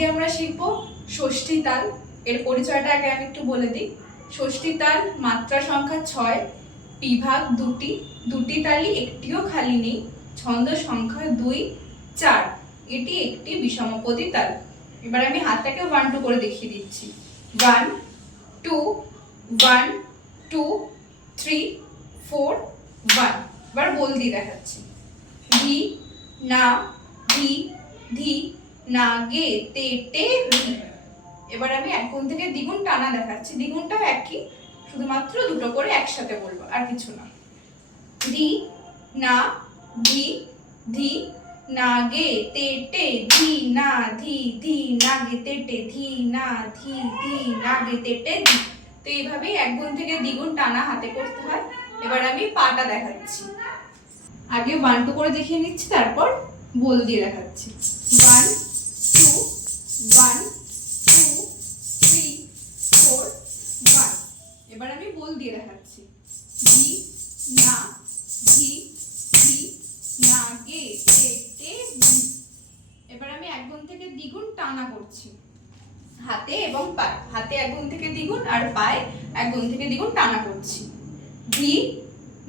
আজকে আমরা শিখব ষষ্ঠী তাল। এর পরিচয়টা আগে আমি একটু বলে দিই। ষষ্ঠী তাল মাত্রা সংখ্যা 6, বিভাগ 2টি, 2টি তালই একটিও খালি নেই, ছন্দ সংখ্যা 2, 4। এটি একটি বিষমপদী তাল। এবার আমি হাতটাকে 1 2 করে দেখিয়ে দিচ্ছি। 1 2 1 2 3 4 1। এবার বল দিয়ে দেখাচ্ছি। ধি না ধি ধি না গে তে টে ধি। এবার আমি এক গুণ থেকে দ্বিগুণ টানা দেখাচ্ছি। দ্বিগুণটাও একই, শুধুমাত্র দুটো করে একসাথে বলবো, আর কিছু না। ধি না ধি ধি না গে তে টে ধি না ধি ধি না গে তে টে ধি না ধি ধি না গে তে টে ধি। তো এইভাবেই এক গুণ থেকে দ্বিগুণ টানা হাতে করতে হয়। এবার আমি পাটা দেখাচ্ছি। আগে 1 2 করে দেখিয়ে নিচ্ছি, তারপর বল দিয়ে দেখাচ্ছি। 1 2 1 2 3 4 1। এবার আমি বল দিয়ে দেখাচ্ছি। ধি না ধি ধি না গে তে টে ধি। এবার আমি এক গুণ থেকে দ্বিগুণ টানা করছি হাতে এবং পায়ে। হাতে এক গুণ থেকে দ্বিগুণ আর পায়ে এক গুণ থেকে দ্বিগুণ টানা করছি। ধি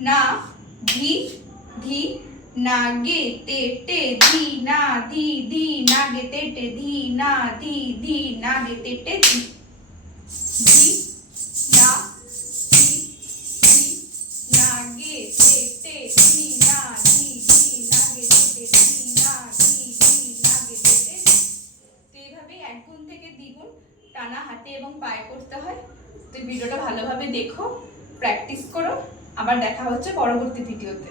না ধি ধি না গে তে টে ধি না ধি ধি না গে তে টে ধি না ধি ধি না গে তে টে ধি। ধি না ধি ধি না গে তে টে ধি না ধি ধি না গে তে টে ধি না ধি ধি না গে তে টে ধি। তো এইভাবেই এক গুণ থেকে দ্বিগুণ টানা হাতে এবং পায়ে করতে হয়। তো ভিডিওটা ভালোভাবে দেখো, প্র্যাকটিস করো। আবার দেখা হচ্ছে পরবর্তী ভিডিওতে।